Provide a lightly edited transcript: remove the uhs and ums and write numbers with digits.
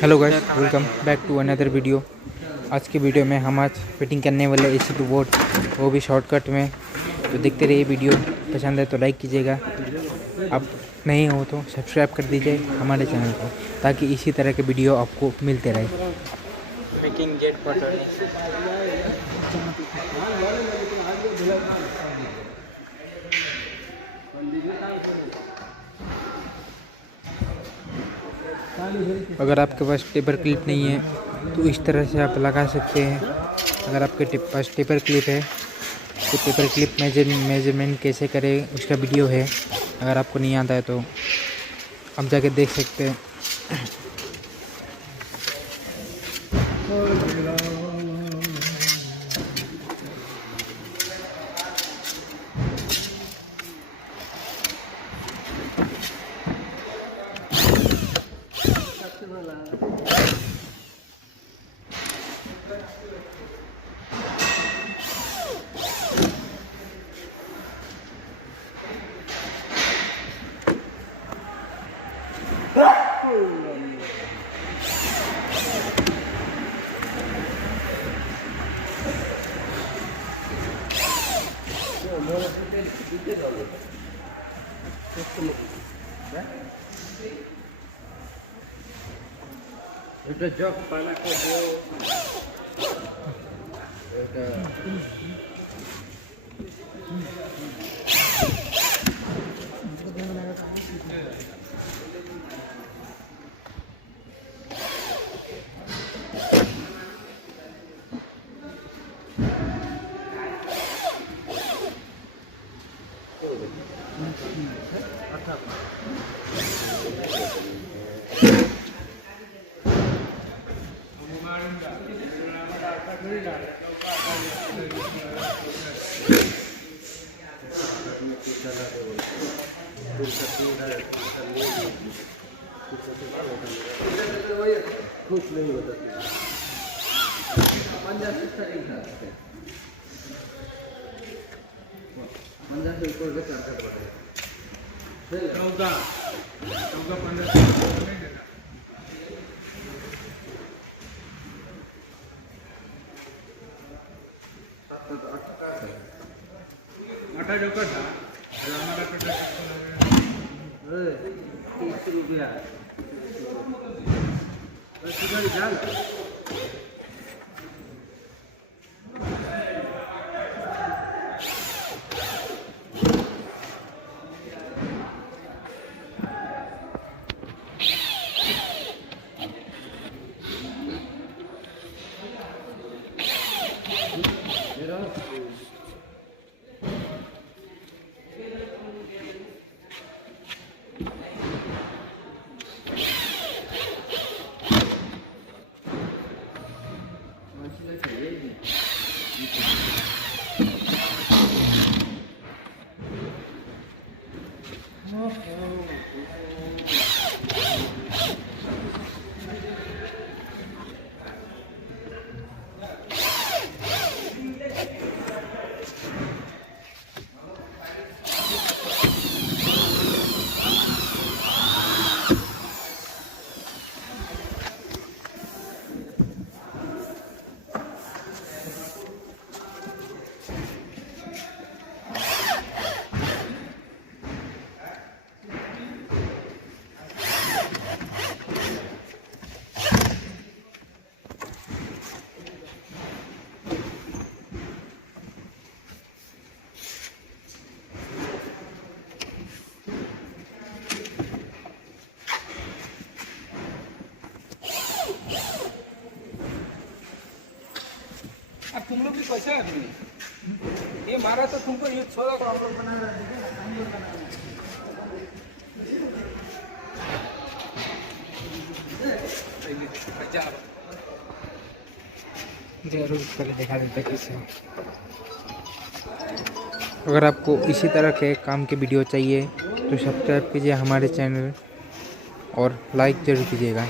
Hello guys, welcome back to another video. आज की video में हम आज फिटिंग करने वाले एसी टू बोर्ड, वो भी शॉर्टकट में। तो देखते रहिए, वीडियो पसंद है तो लाइक कीजिएगा, आप नहीं हो तो सब्सक्राइब कर दीजिए हमारे चैनल को, ताकि इसी तरह के वीडियो आपको मिलते रहे। Making jet Potter. अगर आपके पास टेपर क्लिप नहीं है तो इस तरह से आप लगा सकते हैं। अगर आपके पास टेपर क्लिप है तो टेपर क्लिप मेजरमेंट कैसे करें उसका वीडियो है। अगर आपको नहीं आता है तो आप जाके देख सकते हैं। Udah jok panas kok dia. Udah. खुश नहीं होता पंजा से ऊपर के चार कट बताए चौका पंजा नहीं देना आटा जो कटा हमारा कटा 30 रुपया सुधारी जाल तुम लोग भी कैसे आदमी ये मारा तो तुमको ये छोड़ा प्रॉब्लम बना रहा है जरूर पहले दिखा देते कैसे। अगर आपको इसी तरह के काम के वीडियो चाहिए तो सब्सक्राइब कीजिए हमारे चैनल और लाइक जरूर कीजिएगा।